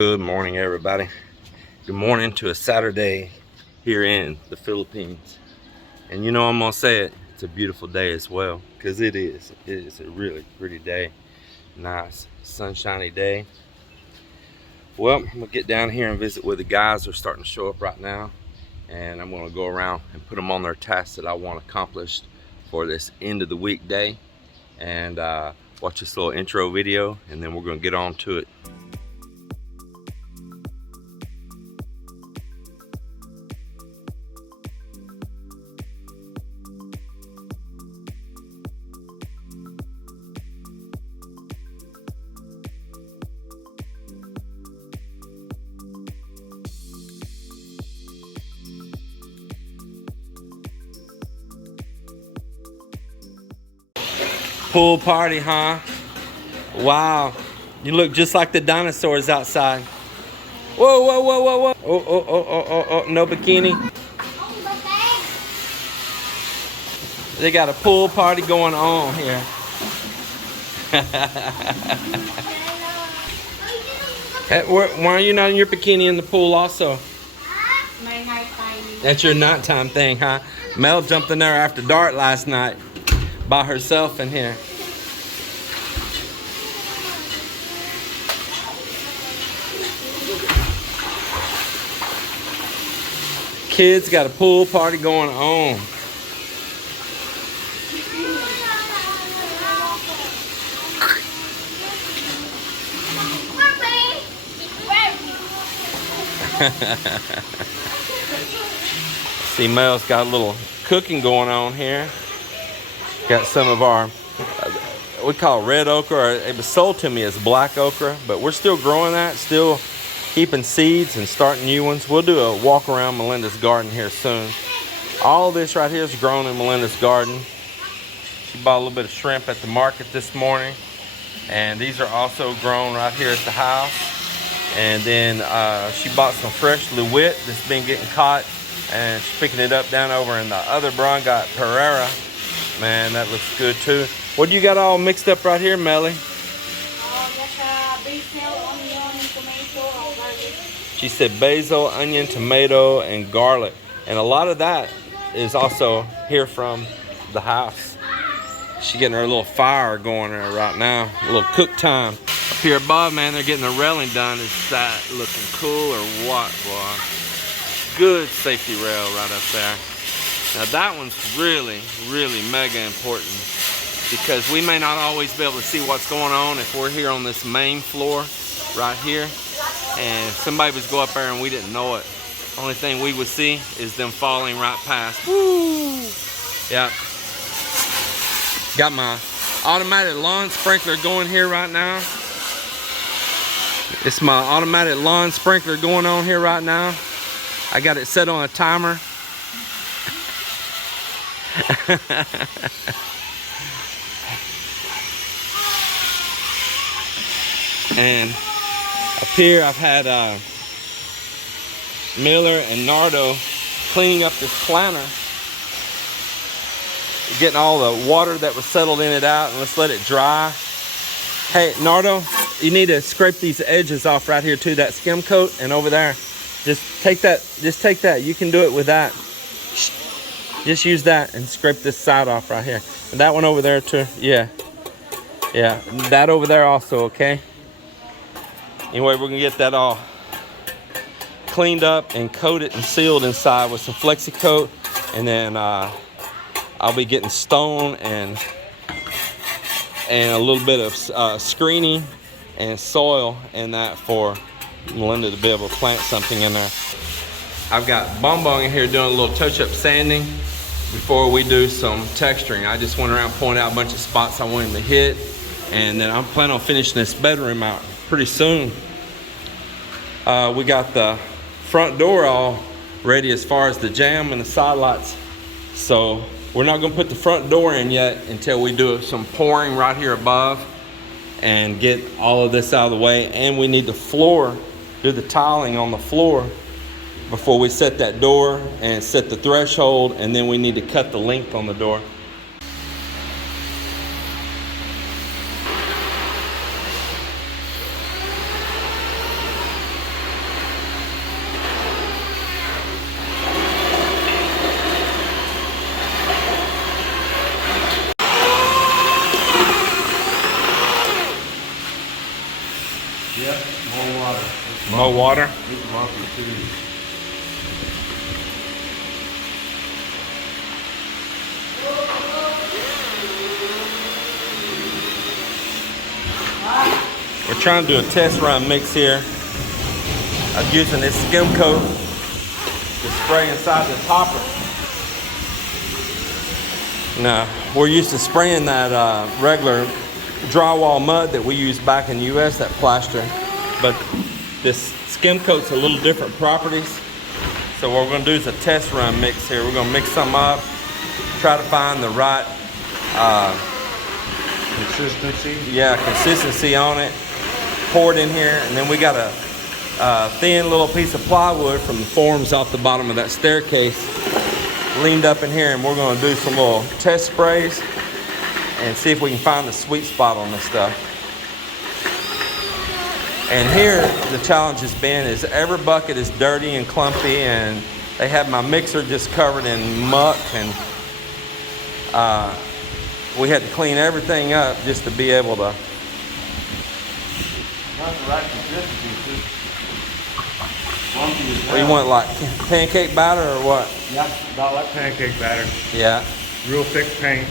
Good morning, everybody. Good morning to a Saturday here in the Philippines. And you know, I'm gonna say it, it's a beautiful day as well, because it is. It is a really pretty day. Nice, sunshiny day. Well, I'm gonna get down here and visit with the guys. They're starting to show up right now. And I'm gonna go around and put them on their tasks that I want accomplished for this end of the week day. And watch this little intro video, and then we're gonna get on to it. Pool party, huh? Wow. You look just like the dinosaurs outside. Whoa, whoa, whoa, whoa, whoa. Oh, no bikini. They got a pool party going on here. Hey, why are you not in your bikini in the pool also? My nighttime. That's your nighttime thing, huh? Mel jumped in there after dark last night by herself in here. Kids got a pool party going on. See, Mel's got a little cooking going on here. Got some of our, we call it red okra, or it was sold to me as black okra, but we're still growing that, still keeping seeds and starting new ones. We'll do a walk around Melinda's garden here soon. All this right here is grown in Melinda's garden. She bought a little bit of shrimp at the market this morning, and these are also grown right here at the house. And then she bought some fresh Lewitt that's been getting caught, and she's picking it up down over in the other barn. Got Pereira. Man, that looks good too. What do you got all mixed up right here, Melly? Basil, onion, tomato, and garlic. She said basil, onion, tomato, and garlic. And a lot of that is also here from the house. She's getting her little fire going there right now. A little cook time. Up here above, man, they're getting the railing done. Is that looking cool or what, boy? Good safety rail right up there. Now that one's really, really mega important, because we may not always be able to see what's going on if we're here on this main floor right here, and somebody was go up there and we didn't know it. Only thing we would see is them falling right past. Woo! Yeah. Got my automatic lawn sprinkler going here right now. It's my automatic lawn sprinkler going on here right now. I got it set on a timer. And up here I've had Miller and Nardo cleaning up this planter, getting all the water that was settled in it out, and let's let it dry. Hey Nardo, you need to scrape these edges off right here too, that skim coat, and over there. Just take that, you can do it with that. Just use that and scrape this side off right here. And that one over there too, yeah. That over there also, okay? Anyway, we're gonna get that all cleaned up and coated and sealed inside with some flexi coat, and then I'll be getting stone and a little bit of screening and soil in that for Melinda to be able to plant something in there. I've got Bonbon in here doing a little touch-up sanding before we do some texturing. I just went around pointing out a bunch of spots I want him to hit, and then I'm planning on finishing this bedroom out pretty soon. We got the front door all ready as far as the jamb and the side lights, so we're not going to put the front door in yet until we do some pouring right here above and get all of this out of the way. And we need the floor, do the tiling on the floor before we set that door and set the threshold, and then we need to cut the length on the door. more water. More water? It's lumpy too. We're trying to do a test run mix here. I'm using this skim coat to spray inside this hopper. Now, we're used to spraying that regular drywall mud that we use back in the US, that plaster. But this skim coat's a little different properties. So what we're gonna do is a test run mix here. We're gonna mix some up, try to find the right Consistency. consistency on it. Pour it in here, and then we got a thin little piece of plywood from the forms off the bottom of that staircase leaned up in here, and we're going to do some little test sprays and see if we can find the sweet spot on this stuff. And here the challenge has been is every bucket is dirty and clumpy, and they have my mixer just covered in muck, and we had to clean everything up just to be able to. Not the right consistency. Lumpy as What do you want, like pancake batter or what? Yeah, about like pancake batter. Yeah. Real thick paint.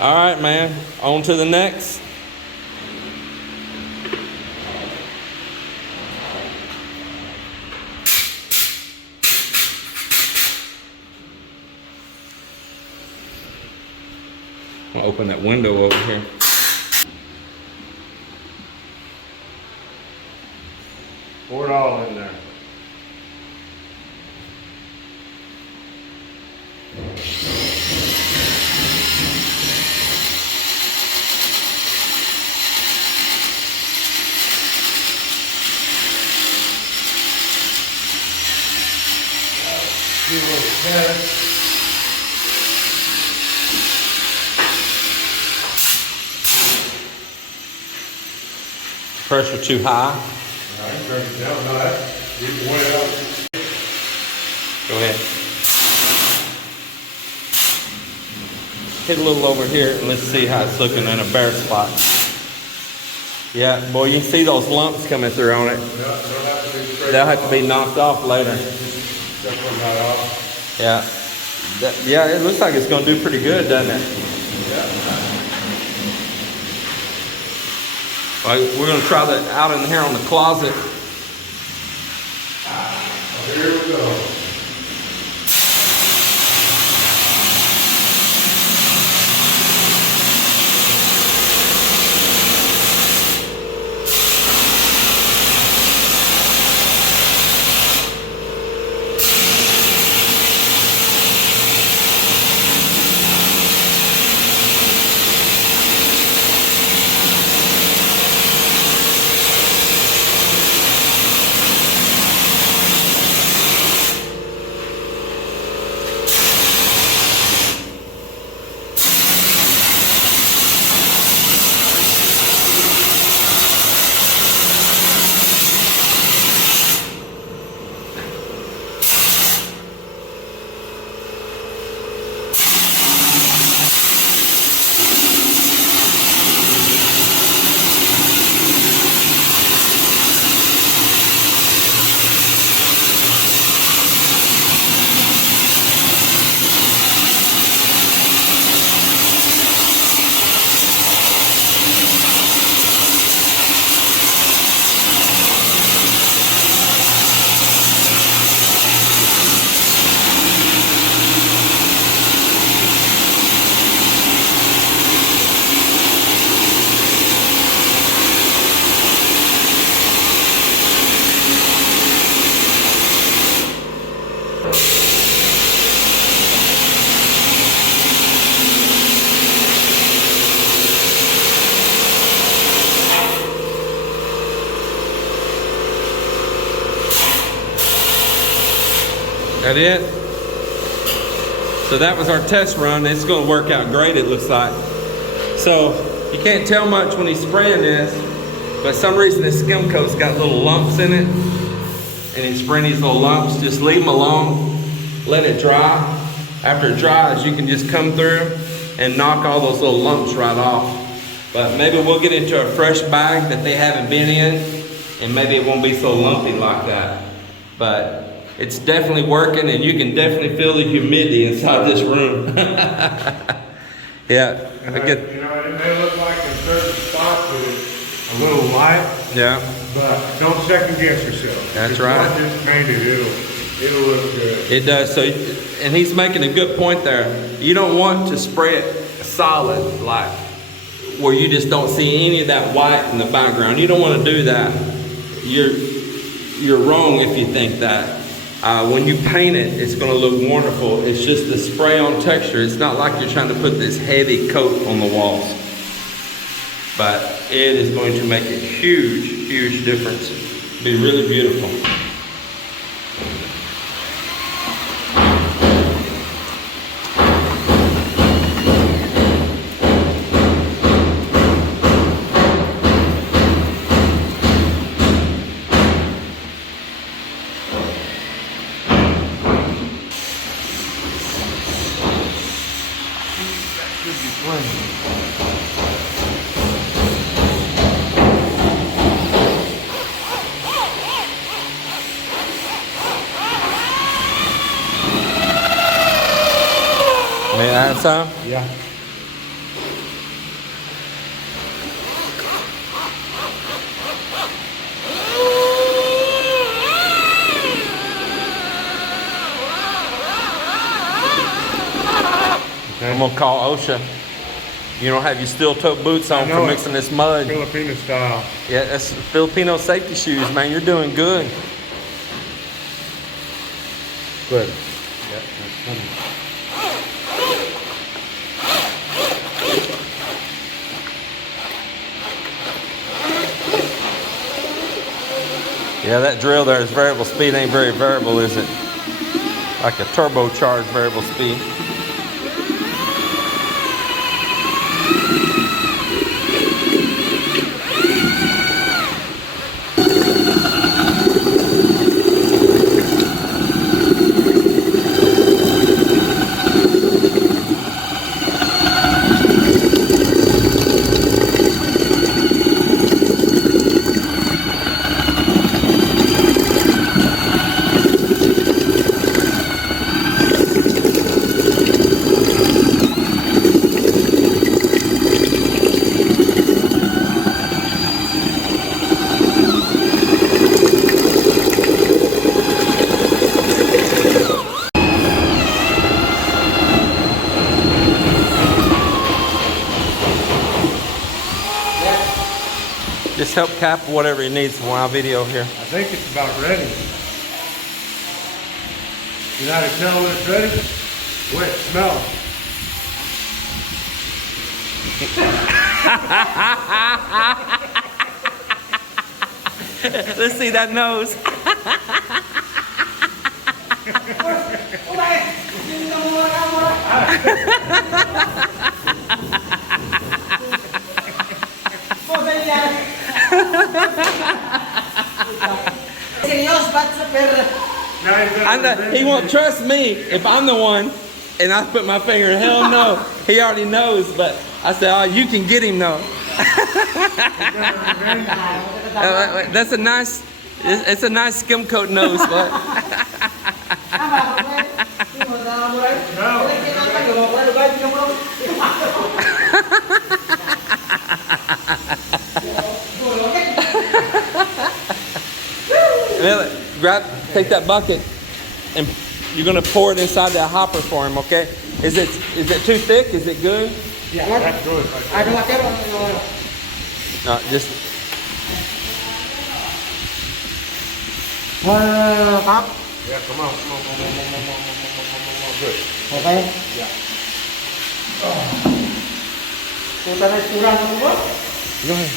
All right, man. On to the next. I'll open that window over here. Pour it all in there. Do a little test. Pressure too high. I can turn it down. No, that's even way up. Go ahead. Hit a little over here and let's see how it's looking in a bare spot. Yeah, boy, you can see those lumps coming through on it. They'll have to be knocked off later. Yeah. Yeah, it looks like it's going to do pretty good, doesn't it? All right, we're going to try that out in here on the closet. Here we go. That it? So that was our test run. It's going to work out great, it looks like. So you can't tell much when he's spraying this, but some reason this skim coat's got little lumps in it, and he's spraying these little lumps. Just leave them alone, let it dry. After it dries, you can just come through and knock all those little lumps right off. But maybe we'll get into a fresh bag that they haven't been in, and maybe it won't be so lumpy like that. But it's definitely working, and you can definitely feel the humidity inside this room. Yeah, And I get. you know, it may look like in certain spots that it's a little light, Yeah, but don't second guess yourself. That's If right. God just made it, it'll look good. it does. So, and he's making a good point there. You don't want to spray it solid, like where you just don't see any of that white in the background. You don't want to do that. You're wrong if you think that. When you paint it, it's going to look wonderful. It's just the spray on texture. It's not like you're trying to put this heavy coat on the walls. But it is going to make a huge, huge difference. Be really beautiful. May I add some? Yeah. I'm gonna call OSHA. You don't have your steel-toe boots on I know for it. mixing this mud. Filipino style. Yeah, that's Filipino safety shoes, man. You're doing good. Good. Yep, that's funny. Yeah, that drill there is variable speed. Ain't very variable, is it? Like a turbocharged variable speed. Just help Cap whatever he needs while I video here. I think it's about ready. You know how to tell when it's ready? Wet smell. Let's see that nose. He won't trust me if I'm the one and I put my finger in. Hell no. He already knows, but I said, oh, you can get him though. That's a nice, it's a nice skim coat nose, but. Take that bucket and you're gonna pour it inside that hopper for him, okay? Is it too thick? Is it good? Yeah, that's good. No, just. Yeah, come on. Good. Okay. Yeah. Go ahead.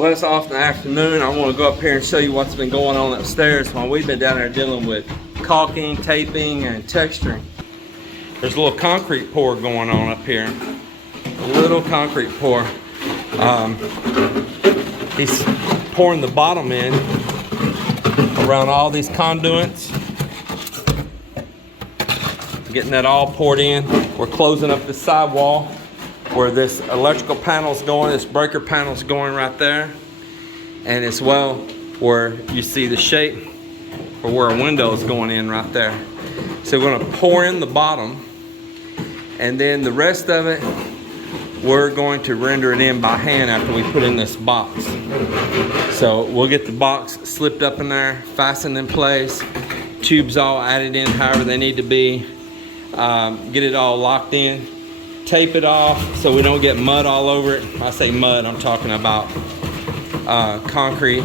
Well, it's off in the afternoon. I want to go up here and show you what's been going on upstairs while we've been down there dealing with caulking, taping, and texturing. There's a little concrete pour going on up here. A little concrete pour. He's pouring the bottom in around all these conduits. Getting that all poured in. We're closing up the sidewall where this electrical panel's going, this breaker panel's going right there. And as well where you see the shape or where a window is going in right there. So we're gonna pour in the bottom, and then the rest of it, we're going to render it in by hand after we put in this box. So we'll get the box slipped up in there, fastened in place, tubes all added in however they need to be, get it all locked in, tape it off so we don't get mud all over it. I say mud, I'm talking about a concrete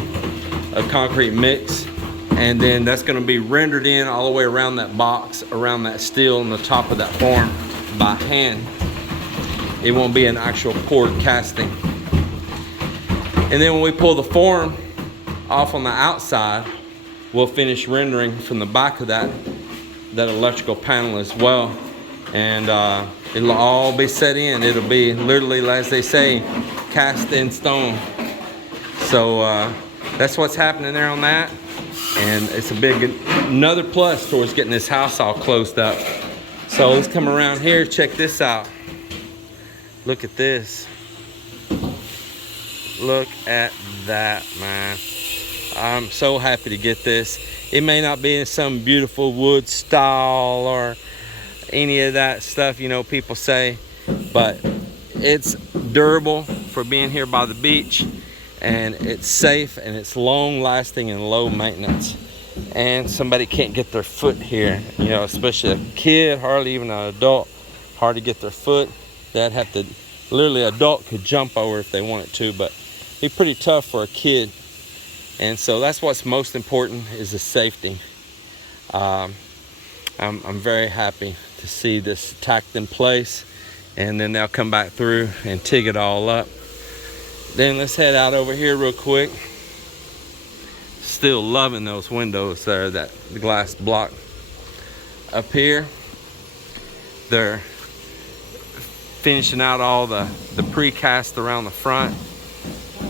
mix. And then that's going to be rendered in all the way around that box, around that steel and the top of that form by hand. It won't be an actual poured casting. And then when we pull the form off on the outside, we'll finish rendering from the back of that electrical panel as well. And it'll all be set in. It'll be literally, as they say, cast in stone. So that's what's happening there on that. And it's another plus towards getting this house all closed up. So let's come around here, check this out. Look at this. Look at that, man. I'm so happy to get this. It may not be in some beautiful wood style or any of that stuff, you know, people say, but it's durable for being here by the beach. And it's safe and it's long lasting and low maintenance. And somebody can't get their foot here, you know, especially a kid, hardly even an adult, hard to get their foot. They'd have to, literally an adult could jump over if they wanted to, but it'd be pretty tough for a kid. And so that's what's most important, is the safety. I'm very happy to see this tacked in place, and then they'll come back through and TIG it all up. Then let's head out over here real quick. Still loving those windows there, the glass block up here. They're finishing out all the precast around the front.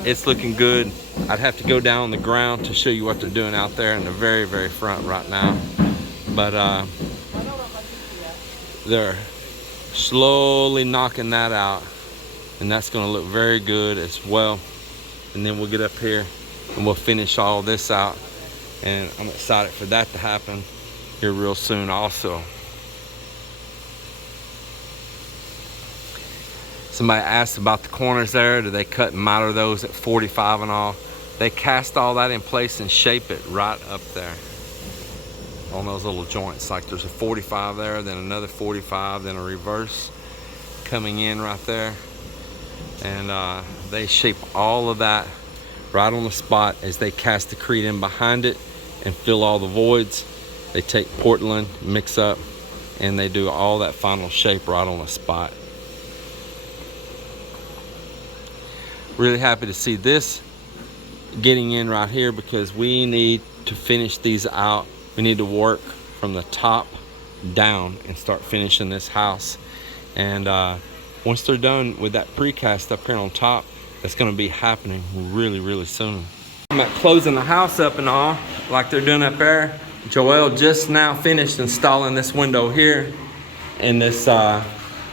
It's looking good. I'd have to go down on the ground to show you what they're doing out there in the very, very front right now. But they're slowly knocking that out. And that's going to look very good as well. And then we'll get up here and we'll finish all this out. And I'm excited for that to happen here real soon also. Somebody asked about the corners there. Do they cut and miter those at 45 and all? They cast all that in place and shape it right up there on those little joints. Like there's a 45 there, then another 45, then a reverse coming in right there. And they shape all of that right on the spot as they cast the crete in behind it and fill all the voids. They take Portland, mix up, and they do all that final shape right on the spot. Really happy to see this getting in right here, because we need to finish these out. We need to work from the top down and start finishing this house. And once they're done with that precast up here on top, that's going to be happening really, really soon. I'm at closing the house up and all, like they're doing up there. Joel just now finished installing this window here in this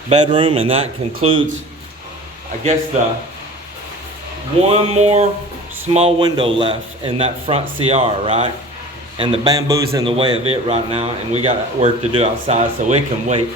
bedroom, and that concludes, I guess, the one more small window left in that front CR, right? And the bamboo's in the way of it right now, and we got work to do outside, so we can wait.